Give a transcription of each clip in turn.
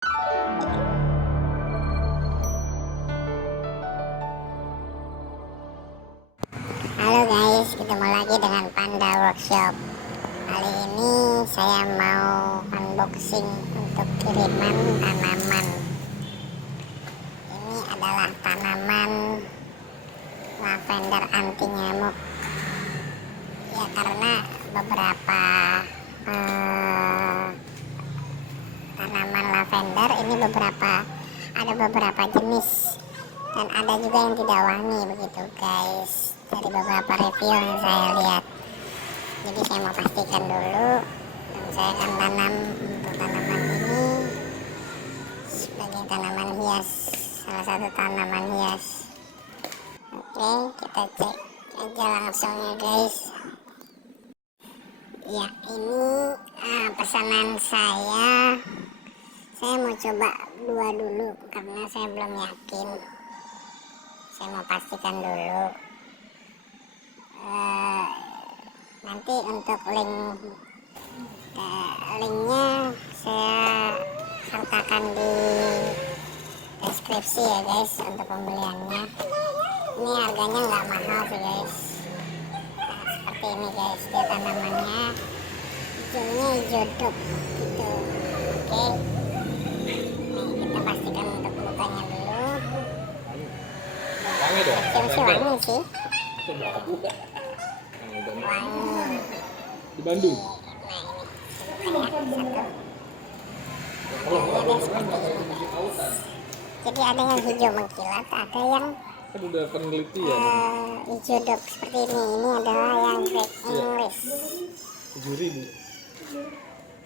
Halo guys, ketemu lagi dengan Panda Workshop. Kali ini saya mau unboxing untuk kiriman tanaman. Ini adalah tanaman lavender anti nyamuk. Ya, karena beberapa tanaman lavender ini ada beberapa jenis, dan ada juga yang tidak wangi begitu guys, dari beberapa review yang saya lihat. Jadi saya mau pastikan dulu, dan saya akan tanam untuk tanaman ini sebagai tanaman hias, salah satu tanaman hias. Oke, kita cek aja langsung ya guys. Ya, ini pesanan saya mau coba dua dulu karena saya belum yakin. Saya mau pastikan dulu. Nanti untuk linknya saya sertakan di deskripsi ya guys untuk pembeliannya. Ini harganya nggak mahal sih guys. Nah, seperti ini guys, dia tanamannya hijaunya hijau dok gitu. Oke, nih kita pastikan untuk bukanya dulu. Wangi dong. Kecil sih wangi sih. Wangi. Di Bandung. Nah, ini satu. Jadi ada yang hijau mengkilat, ada yang Kan udah penelitian. hijau dok seperti ini. Ini adalah yang Great English. 7.000.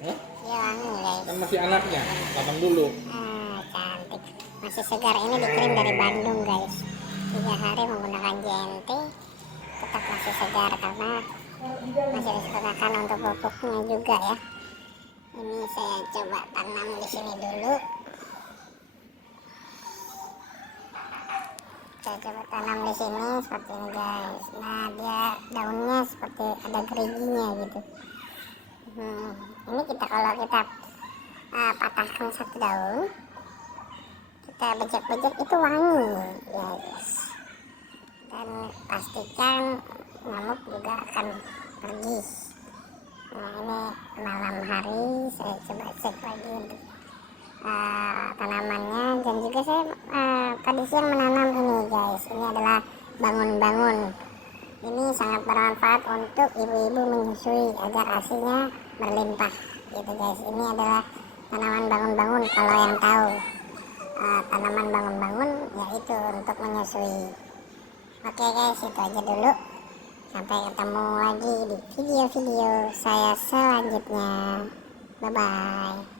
Hah? Ya wangi guys. Kan masih anaknya. Potong dulu. Cantik. Masih segar, ini dikirim dari Bandung guys. 3 hari menggunakan JNT, tetap masih segar karena masih disediakan untuk pupuknya juga ya. Ini saya coba tanam di sini dulu. Saya coba tanam di sini seperti ini guys. Nah, dia daunnya seperti ada geriginya gitu. Ini kalau kita patahkan satu daun, kita bejek-bejek itu wangi ya guys. Dan pastikan nyamuk juga akan pergi. Nah, ini malam hari saya coba cek lagi untuk tanamannya, dan juga saya tadi siang menanam ini guys. Ini adalah bangun-bangun. Ini sangat bermanfaat untuk ibu-ibu menyusui agar asinya berlimpah gitu guys. Ini adalah tanaman bangun-bangun. Kalau yang tahu tanaman bangun-bangun yaitu untuk menyusui. Oke guys, itu aja dulu. Sampai ketemu lagi di video-video saya selanjutnya. Bye bye.